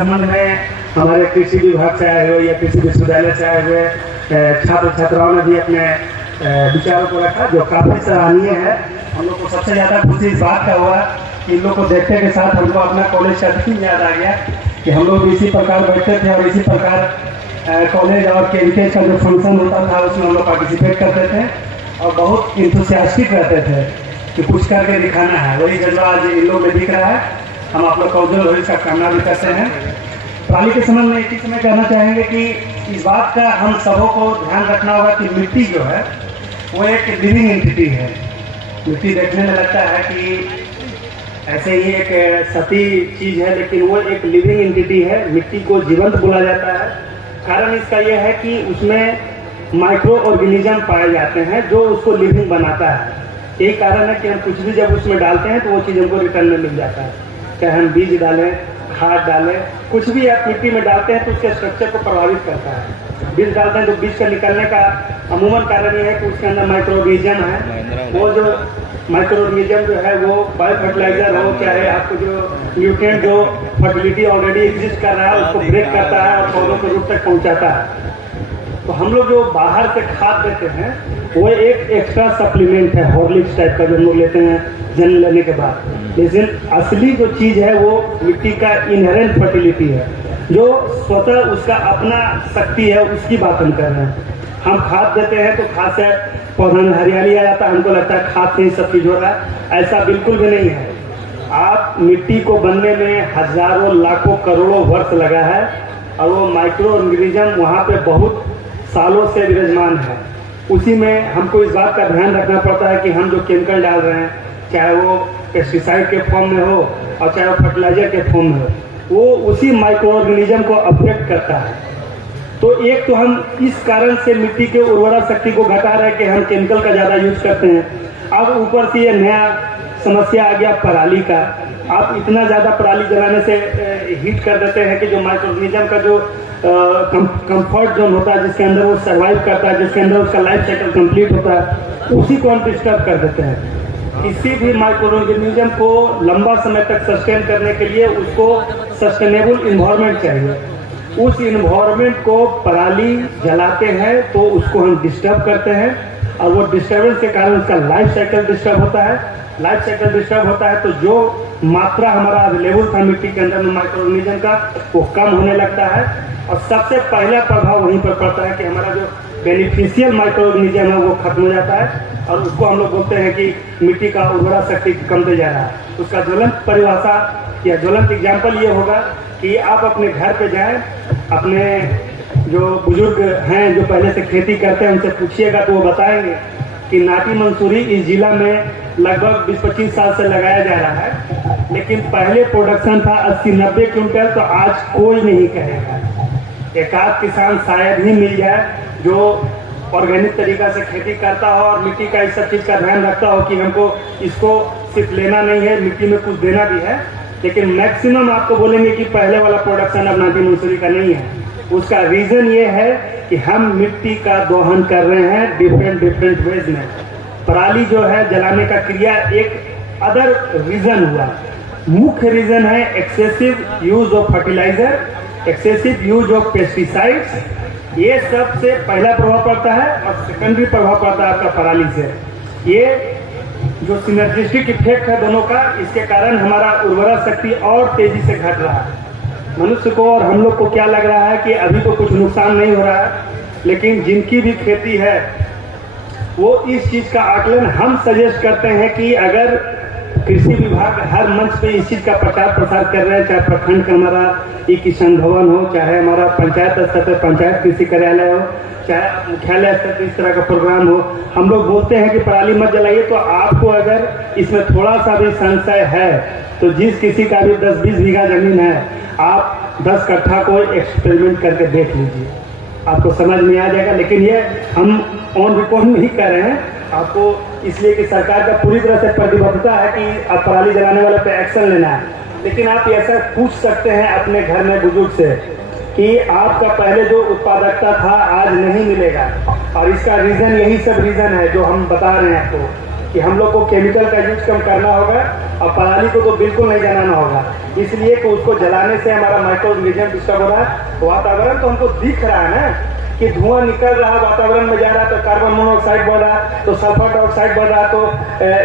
संबंध में हमारे कृषि विभाग से आए हुए या कृषि विश्वविद्यालय से आए हुए छात्र छात्राओं ने भी अपने विचारों को रखा, जो काफ़ी सराहनीय है। हम लोग को सबसे ज़्यादा खुशी इस बात का हुआ कि इन लोग को देखने के साथ हमको अपना कॉलेज का दिन याद आ गया कि हम लोग इसी प्रकार बैठते थे और इसी प्रकार कॉलेज और कैंपस का जो फंक्शन होता था उसमें हम लोग पार्टिसिपेट करते थे और बहुत इंथुसियास्टिक रहते थे कि कुछ करके दिखाना है। वही जज्बा आज इन लोग में दिख रहा है। हम आप लोग का उज्जवल भविष्य का कामना भी करते हैं। पराली के संबंध में एक ही समय कहना चाहेंगे कि इस बात का हम सबों को ध्यान रखना होगा कि मिट्टी जो है वो एक लिविंग एंटिटी है। मिट्टी देखने में लगता है कि ऐसे ही एक सती चीज़ है, लेकिन वो एक लिविंग एंटिटी है। मिट्टी को जीवंत बोला जाता है। कारण इसका यह है कि उसमें माइक्रो ऑर्गेनिज्म पाए जाते हैं जो उसको लिविंग बनाता है। यही कारण है कि हम कुछ भी जब उसमें डालते हैं तो वो चीज़ हमको रिटर्न में मिल जाता है। चाहे हम बीज डालें, खाद डालें, कुछ भी आप मिट्टी में डालते हैं तो उसके स्ट्रक्चर को प्रभावित करता है। बीज डालते हैं तो बीज का निकलने का अमूमन कारण ये है कि उसके अंदर माइक्रो ऑर्गेनिज्म है। वो जो माइक्रो ऑर्गेनिज्म जो है वो बायो फर्टिलाइजर हो, चाहे आपको जो न्यूट्रिएंट जो फर्टिलिटी ऑलरेडी एग्जिस्ट कर रहा है उसको ब्रेक करता है और पौधों को रूट तक पहुँचाता है। तो हम लोग जो बाहर से खाद देते हैं वो एक एक्स्ट्रा सप्लीमेंट है, हॉर्लिक्स टाइप का जो हम लोग लेते हैं जन्म लेने के बाद। लेकिन असली जो चीज़ है वो मिट्टी का इनहेरेंट फर्टिलिटी है, जो स्वतः उसका अपना शक्ति है, उसकी बात हम कर रहे हैं। हम खाद देते हैं तो खाद से पौधा में हरियाली आ जाता है, हमको लगता है खाद से ही सब चीज़ हो रहा है। ऐसा बिल्कुल भी नहीं है। आप मिट्टी को बनने में हजारों लाखों करोड़ों वर्ष लगा है और वो माइक्रो ऑर्गेनिज्म वहाँ पे बहुत सालों से विराजमान है। उसी में हमको इस बात का ध्यान रखना पड़ता है कि हम जो केमिकल डाल रहे हैं, चाहे वो पेस्टिसाइड के फॉर्म में हो और चाहे वो फर्टिलाइजर के फॉर्म में हो, वो उसी माइक्रो ऑर्गेनिज्म को अफेक्ट करता है। तो एक तो हम इस कारण से मिट्टी के उर्वरा शक्ति को घटा रहे हैं कि हम केमिकल का ज़्यादा यूज करते हैं। अब ऊपर से ये नया समस्या आ गया पराली का। आप इतना ज़्यादा पराली जलाने से हीट कर देते हैं कि जो माइक्रो ऑर्गेनिज्म का जो कंफर्ट जोन होता है, जिसके अंदर वो सर्वाइव करता है, जिसके अंदर उसका लाइफ साइकिल कंप्लीट होता है, उसी को हम डिस्टर्ब कर देते हैं। किसी भी माइक्रो ऑर्गेनिज्म को लंबा समय तक सस्टेन करने के लिए उसको सस्टेनेबल इन्वायरमेंट चाहिए। उस इन्वायरमेंट को पराली जलाते हैं तो उसको हम डिस्टर्ब करते हैं और वो डिस्टर्बेंस के कारण उसका लाइफ साइकिल डिस्टर्ब होता है। लाइफ साइकिल डिस्टर्ब होता है तो जो मात्रा हमारा अवेलेबल था मिट्टी के अंदर में माइक्रो ऑर्गेनिज्म का, वो कम होने लगता है और सबसे पहला प्रभाव वहीं पर पड़ता है कि हमारा जो बेनिफिशियल माइक्रो ऑर्गेनिज्म है वो खत्म हो जाता है और उसको हम लोग बोलते हैं कि मिट्टी का उर्वरा शक्ति कमते जा रहा है। उसका ज्वलंत परिभाषा या ज्वलंत एग्जाम्पल ये होगा कि आप अपने घर पे जाएं, अपने जो बुजुर्ग हैं जो पहले से खेती करते हैं उनसे पूछिएगा तो वो बताएंगे कि नाटी मंसूरी इस जिला में लगभग 20-25 साल से लगाया जा रहा है, लेकिन पहले प्रोडक्शन था 80-90 क्विंटल, तो आज कोई नहीं कहेगा। एक आध किसान शायद ही मिल जाए जो ऑर्गेनिक तरीका से खेती करता हो और मिट्टी का इस सब चीज़ का ध्यान रखता हो कि हमको इसको सिर्फ लेना नहीं है, मिट्टी में कुछ देना भी है। लेकिन मैक्सिमम आपको बोलेंगे कि पहले वाला प्रोडक्शन अब नाटी मंसूरी का नहीं है। उसका रीज़न ये है कि हम मिट्टी का दोहन कर रहे हैं डिफरेंट वेज में। पराली जो है जलाने का क्रिया एक अदर रीज़न हुआ। मुख्य रीज़न है excessive use of fertiliser, excessive use of pesticides. ये सबसे पहला प्रभाव पड़ता है और सेकेंडरी प्रभाव पड़ता है आपका पराली से। ये जो सिनर्जिस्टिक इफेक्ट है दोनों का, इसके कारण हमारा उर्वरा शक्ति और तेजी से घट रहा है। मनुष्य को और हम लोग को क्या लग रहा है कि अभी तो कुछ नुकसान नहीं हो रहा है, लेकिन जिनकी भी खेती है वो इस चीज़ का आकलन हम सजेस्ट करते हैं कि अगर कृषि विभाग हर मंच पे इस चीज़ का प्रचार प्रसार कर रहे हैं, चाहे प्रखंड का हमारा ई किसान भवन हो, चाहे हमारा पंचायत स्तर पर पंचायत कृषि कार्यालय हो, चाहे मुख्यालय स्तर पर इस तरह का प्रोग्राम हो, हम लोग बोलते हैं कि पराली मत जलाइए। तो आपको अगर इसमें थोड़ा सा भी संशय है तो जिस किसी का भी 10-20 बीघा जमीन है, आप 10 कट्ठा को एक्सपेरिमेंट करके देख लीजिए, आपको समझ में आ जाएगा। लेकिन ये हम ऑन रिकॉर्ड नहीं कर रहे हैं आपको, इसलिए कि सरकार का पूरी तरह से प्रतिबद्धता है कि आप पराली जलाने वाले पे एक्शन लेना है। लेकिन आप ऐसा पूछ सकते हैं अपने घर में बुजुर्ग से कि आपका पहले जो उत्पादकता था आज नहीं मिलेगा, और इसका रीज़न यही सब रीज़न है जो हम बता रहे हैं आपको। कि हम लोग को केमिकल का यूज कम करना होगा और पराली को तो बिल्कुल नहीं जलाना होगा, इसलिए कि उसको जलाने से हमारा माइक्रो ऑर्गेनिज्म डिस्टर्ब हो रहा है। वातावरण तो हमको दिख रहा है ना कि धुआं निकल रहा है, वातावरण में जा रहा है, तो कार्बन मोनोऑक्साइड बढ़ रहा है, तो सल्फर डाइऑक्साइड बढ़ रहा है, तो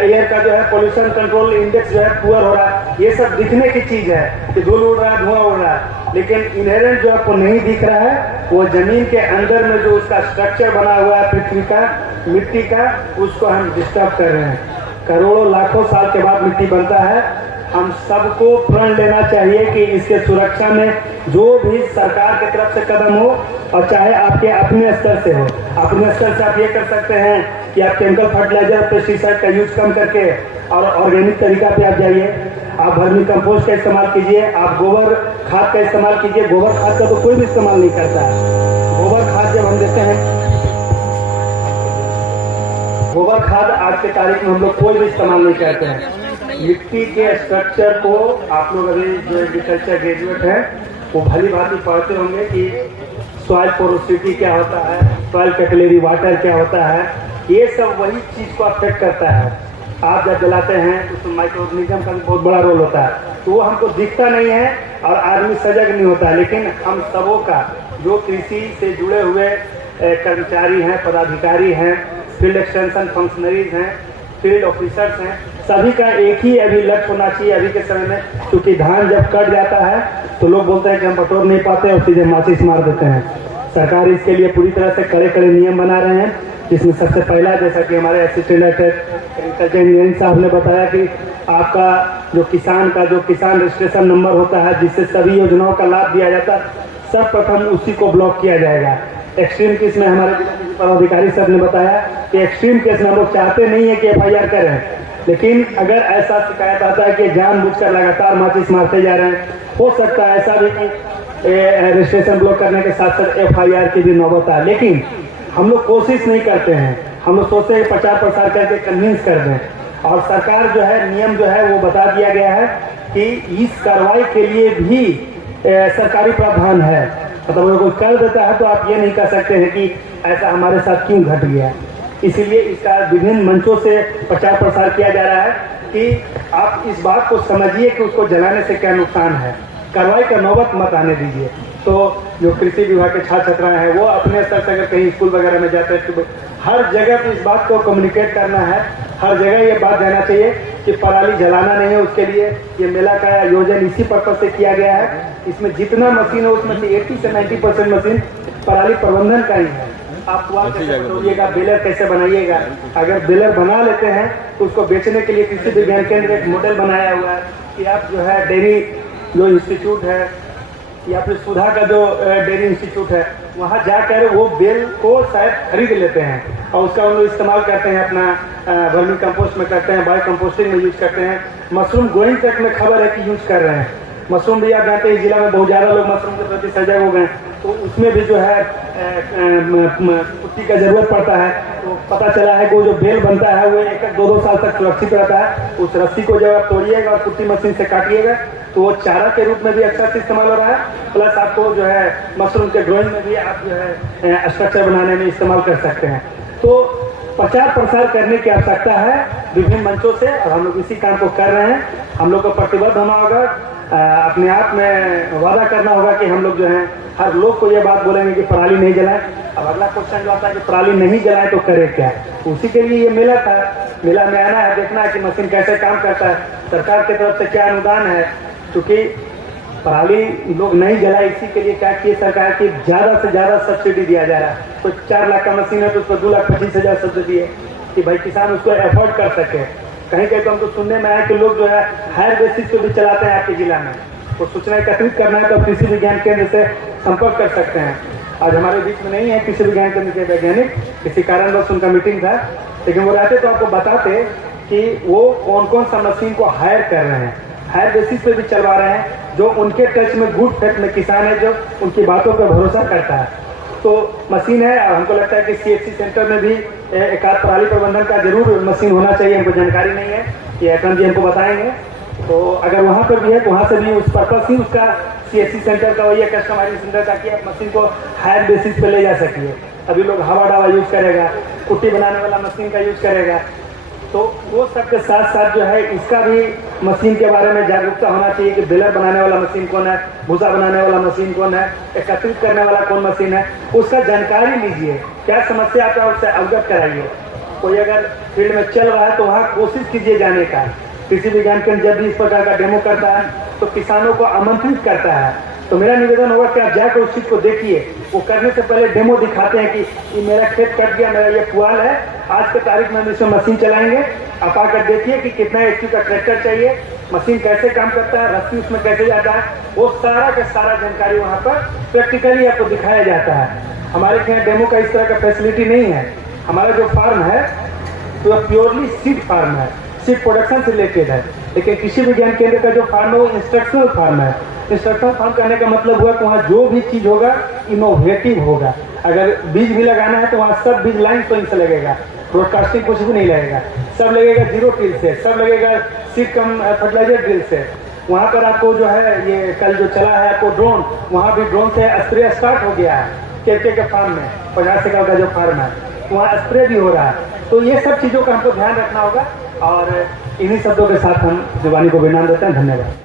एयर का जो है पोल्यूशन कंट्रोल इंडेक्स जो है पुअर हो रहा है। ये सब दिखने की चीज है कि धूल उड़ रहा है, धुआं उड़ रहा है, लेकिन इनहेरेंट जो आपको नहीं दिख रहा है वो जमीन के अंदर में जो उसका स्ट्रक्चर बना हुआ है पृथ्वी का, मिट्टी का, उसको हम डिस्टर्ब कर रहे हैं। करोड़ों लाखों साल के बाद मिट्टी बनता है। हम सबको प्रण लेना चाहिए कि इसके सुरक्षा में जो भी सरकार की तरफ से कदम हो, और चाहे आपके अपने स्तर से हो, अपने स्तर से आप ये कर सकते हैं कि आप केमिकल फर्टिलाइजर पेस्टिसाइड का यूज कम करके और ऑर्गेनिक तरीका पे आप जाइए। आप वर्मी कंपोस्ट का इस्तेमाल कीजिए, आप गोबर खाद का इस्तेमाल कीजिए। गोबर खाद का तो कोई भी इस्तेमाल नहीं करता है। गोबर खाद जब हम देते हैं, गोबर खाद आज के तारीख में हम लोग कोई भी इस्तेमाल नहीं करते हैं। मिट्टी के स्ट्रक्चर को आप लोग अभी जो एग्रीकल्चर ग्रेजुएट हैं वो भली भांति पढ़ते होंगे कि सॉइल पोरोसिटी क्या होता है, सॉइल कैपिलरी वाटर क्या होता है, ये सब वही चीज को अफेक्ट करता है। आप जब जलाते हैं तो उसमें माइक्रो ऑर्गेनिज्म का भी बहुत बड़ा रोल होता है, तो वो हमको दिखता नहीं है और आदमी सजग नहीं होता है। लेकिन हम सबों का जो कृषि से जुड़े हुए कर्मचारी हैं, पदाधिकारी हैं, फील्ड एक्सटेंशन फंक्शनरीज हैं, फील्ड ऑफिसर्स हैं, सभी का एक ही अभी लक्ष्य होना चाहिए अभी के समय में। क्योंकि धान जब कट जाता है तो लोग बोलते हैं कि हम बटोर नहीं पाते और सीधे माचिस मार देते हैं। सरकार इसके लिए पूरी तरह से कड़े कड़े नियम बना रहे हैं, जिसमें सबसे पहला, जैसा कि हमारे असिस्टेंट एग्रीकल्चर इंजीनियरिंग साहब ने बताया कि आपका जो किसान रजिस्ट्रेशन नंबर होता है जिससे सभी योजनाओं का लाभ दिया जाता है, सर्वप्रथम उसी को ब्लॉक किया जाएगा। एक्सट्रीम केस में हमारे पदाधिकारी सर ने बताया कि एक्सट्रीम केस में हम लोग चाहते नहीं है कि FIR करें, लेकिन अगर ऐसा शिकायत आता है कि जानबूझकर लगातार माचिस मारते जा रहे हैं, हो सकता है ऐसा भी कि रजिस्ट्रेशन ब्लॉक करने के साथ साथ FIR की भी नौबत आए। लेकिन हम लोग कोशिश नहीं करते हैं, हम लोग सोचते हैं कि प्रचार प्रसार करके कन्विंस कर दें। और सरकार जो है नियम जो है वो बता दिया गया है कि इस कार्रवाई के लिए भी सरकारी प्रावधान है। मतलब अगर कोई कर देता है तो आप ये नहीं कह सकते हैं कि ऐसा हमारे साथ क्यों घट गया। इसीलिए इसका विभिन्न मंचों से प्रचार प्रसार किया जा रहा है कि आप इस बात को समझिए कि उसको जलाने से क्या नुकसान है, कार्रवाई का नौबत मत आने दीजिए। तो जो कृषि विभाग के छात्र छात्राएं हैं वो अपने स्तर से अगर कहीं स्कूल वगैरह में जाते हैं तो हर जगह पे इस बात को कम्युनिकेट करना है, हर जगह ये बात जाना चाहिए कि पराली जलाना नहीं है। उसके लिए ये मेला का आयोजन इसी पर्पज से किया गया है। इसमें जितना मशीन है उसमें से 80 से 90% मशीन पराली प्रबंधन का ही है। आप कुआं कैसे बनाइएगा, बेलर कैसे बनाइएगा, अगर बेलर बना लेते हैं तो उसको बेचने के लिए कृषि विज्ञान केंद्र एक मॉडल बनाया हुआ है कि आप जो है डेयरी जो इंस्टीट्यूट है या फिर सुधा का जो डेयरी इंस्टीट्यूट है वहाँ जाकर वो बेल को शायद खरीद लेते हैं और उसका उन लोग इस्तेमाल करते हैं, अपना वर्मी कंपोस्ट में करते हैं, बायो कंपोस्टिंग में यूज करते हैं। मशरूम ग्रोइंग तक में खबर है कि यूज कर रहे हैं। मशरूम भी आप जानते हैं जिला में बहुत ज़्यादा लोग मशरूम के प्रति सजग हो गए, तो उसमें भी जो है पुट्टी का जरूरत पड़ता है। तो पता चला है कि वो जो बेल बनता है वो 1-2 साल तक सुरक्षित रहता है। उस रस्सी को जब आप तोड़िएगा और पुट्टी मशीन से काटिएगा तो वो चारा के रूप में भी अच्छा से इस्तेमाल हो रहा है, प्लस आपको जो है मशरूम के ग्रोइंग में भी आप जो है स्ट्रक्चर बनाने में इस्तेमाल कर सकते हैं। तो प्रचार प्रसार करने की आवश्यकता है विभिन्न मंचों से और हम लोग इसी काम को कर रहे हैं। हम लोग को प्रतिबद्ध होना होगा, अपने आप में वादा करना होगा कि हम लोग जो है हर लोग को ये बात बोलेंगे कि पराली नहीं जलाएं। अब अगला क्वेश्चन जो आता है कि पराली नहीं जलाएं तो करें क्या, उसी के लिए ये मेला था। मेला में आना है, देखना है कि मशीन कैसे काम करता है, सरकार की तरफ से क्या अनुदान है। क्योंकि पराली लोग नहीं जलाए इसी के लिए क्या किए सरकार की ज़्यादा से ज़्यादा सब्सिडी दिया जा रहा है। तो 4 लाख का मशीन है तो उसको 2,25,000 सब्सिडी है कि भाई किसान उसको एफोर्ड कर सके। कहीं कहीं तो हमको सुनने में आया कि लोग जो है हायर बेसिस पे भी चलाते हैं आपके जिला में। तो सूचना एकत्रित करना है तो कृषि विज्ञान केंद्र से संपर्क कर सकते हैं। आज हमारे बीच में नहीं है कृषि विज्ञान केंद्र के वैज्ञानिक, किसी कारणवश उनका मीटिंग था, लेकिन वो रहते तो आपको बताते कि वो कौन कौन सा मशीन को हायर कर रहे हैं, हायर बेसिस पे भी चलवा रहे हैं, जो उनके टच में गुड फेथ में किसान है, जो उनकी बातों पर भरोसा करता है। तो मशीन है, हमको लगता है कि CHC सेंटर में भी एक आध पराली प्रबंधन का जरूर मशीन होना चाहिए। हमको जानकारी नहीं है, ये एकम जी हमको बताएंगे। तो अगर वहाँ पर भी है तो वहाँ से भी उस पर्पज ही उसका CHC सेंटर का वही कस्टमाइजेशन सेंटर ताकि आप मशीन को हायर बेसिस पे ले जा सकिए। अभी लोग हवा डावा यूज करेगा, कुट्टी बनाने वाला मशीन का यूज करेगा, तो वो सब के साथ साथ जो है इसका भी मशीन के बारे में जागरूकता होना चाहिए कि बेलर बनाने वाला मशीन कौन है, भूसा बनाने वाला मशीन कौन है, एकत्रित करने वाला कौन मशीन है, उसका जानकारी लीजिए, क्या समस्या आता है उससे अवगत कराइए। कोई अगर फील्ड में चल रहा है तो वहाँ कोशिश कीजिए जाने का। कृषि विज्ञान केंद्र जब भी इस प्रकार का डेमो करता है तो किसानों को आमंत्रित करता है। तो मेरा निवेदन होगा कि आप जाकर उस चीज़ को देखिए। वो करने से पहले डेमो दिखाते हैं कि ये मेरा खेत कट गया, मेरा ये पुआल है, आज के तारीख में हम इसमें मशीन चलाएंगे, आप आकर देखिए कि कितना HP का ट्रैक्टर चाहिए, मशीन कैसे काम करता है, रस्सी उसमें कैसे जाता है, वो सारा का सारा जानकारी वहाँ पर प्रैक्टिकली आपको दिखाया जाता है। हमारे यहाँ डेमो का इस तरह का फैसिलिटी नहीं है। हमारा जो फार्म है तो प्योरली सीड फार्म है, सीड प्रोडक्शन से रिलेटेड है। लेकिन कृषि विज्ञान केंद्र का जो फार्म है वो इंस्ट्रक्शनल फार्म है। इंस्ट्रक्शनल फार्म करने का मतलब हुआ कि वहाँ जो भी चीज़ होगा इनोवेटिव होगा। अगर बीज भी लगाना है तो वहाँ सब बीज लाइन स्विंग से लगेगा, ब्रॉडकास्टिंग कुछ भी नहीं लगेगा, सब लगेगा जीरो टिल से, सब लगेगा सीड कम फर्टिलाइजर ड्रिल से। वहाँ पर आपको जो है ये कल जो चला है आपको ड्रोन, वहाँ भी ड्रोन से स्प्रे स्टार्ट हो गया है। केके के फार्म में 50 एकड़ का जो फार्म है वहाँ स्प्रे भी हो रहा है। तो ये सब चीज़ों का हमको ध्यान रखना होगा और इन्हीं शब्दों के साथ हम जुबानी को विराम देते हैं। धन्यवाद।